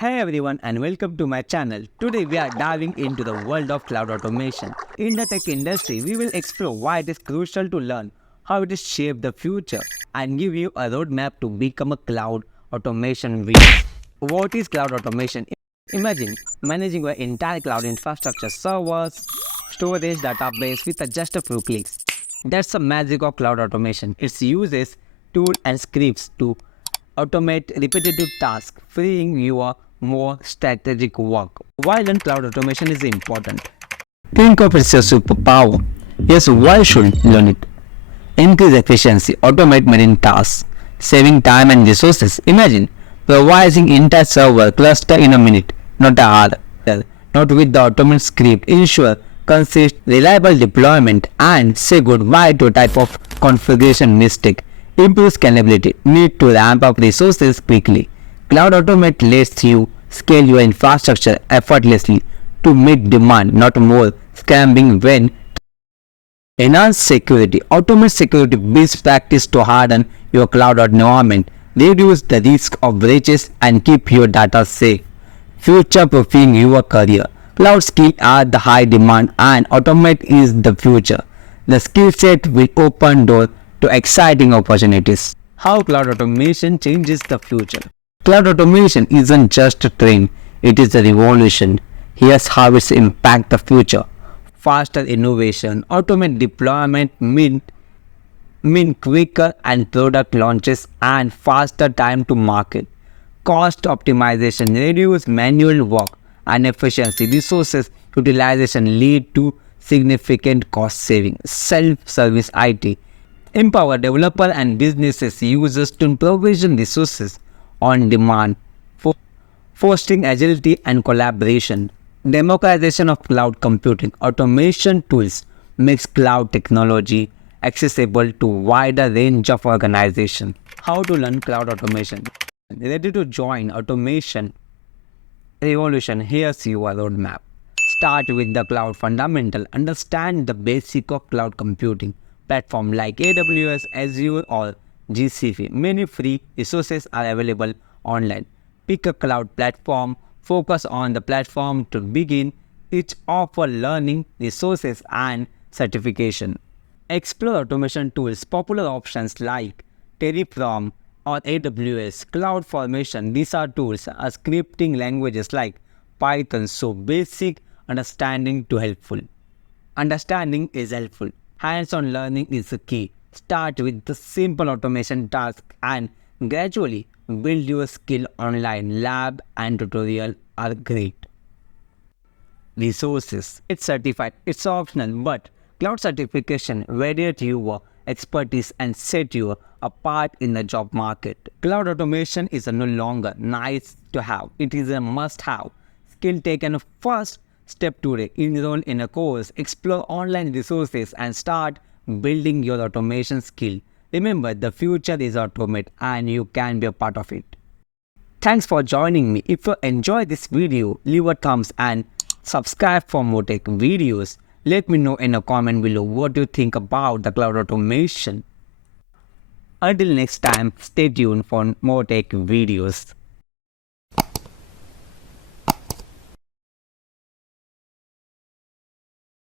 Hey everyone and welcome to my channel. Today we are diving into the world of cloud automation. In the tech industry, we will explore why it is crucial to learn, how it is shaped the future, and give you a roadmap to become a cloud automation whiz. What is cloud automation? Imagine managing your entire cloud infrastructure, servers, storage, database with just a few clicks. That's the magic of cloud automation. It uses tools and scripts to automate repetitive tasks, freeing your more strategic work. Why learn cloud automation is important? Think of it as a superpower. Yes, why should learn it? Increase efficiency, automate many tasks, saving time and resources. Imagine providing entire server cluster in a minute, not an hour. Not with the automate script. Ensure consistent, reliable deployment and say goodbye to type of configuration mistake. Improve scalability. Need to ramp up resources quickly. Cloud Automate lets you scale your infrastructure effortlessly to meet demand, not more scamming when enhance security. Automate security best practice to harden your cloud environment, reduce the risk of breaches and keep your data safe. Future-proofing your career. Cloud skills are the high demand and automate is the future. The skill set will open doors to exciting opportunities. How cloud automation changes the future. Cloud automation isn't just a trend, it is a revolution. Here's how it's impact the future. Faster innovation, automate deployment mean quicker and product launches and faster time to market. Cost optimization, reduce manual work and efficiency. Resources utilization lead to significant cost saving. Self-service IT, empower developer and businesses users to provision resources on demand, fostering agility and collaboration. Democratization of cloud computing, automation tools makes cloud technology accessible to wider range of organizations. How to learn cloud automation? Ready to join automation revolution? Here's your roadmap. Start with the cloud fundamental. Understand the basic of cloud computing. Platform like AWS, Azure or GCP. Many free resources are available online. Pick a cloud platform. Focus on the platform to begin. Each offer learning, resources and certification. Explore automation tools. Popular options like Terraform or AWS. CloudFormation. These are tools. Scripting languages like Python. So basic understanding to helpful. Understanding is helpful. Hands-on learning is the key. Start with the simple automation task and gradually build your skill online. Lab and tutorial are great. Resources. It's certified. It's optional, but cloud certification validate your expertise and set you apart in the job market. Cloud automation is no longer nice to have. It is a must-have. Skill taken first step today. Enroll in a course, explore online resources and start building your automation skill. Remember, the future is automate and you can be a part of it. Thanks for joining me. If you enjoy this video, leave a thumbs and subscribe for more tech videos. Let me know in a comment below what you think about the cloud automation. Until next time, stay tuned for more tech videos.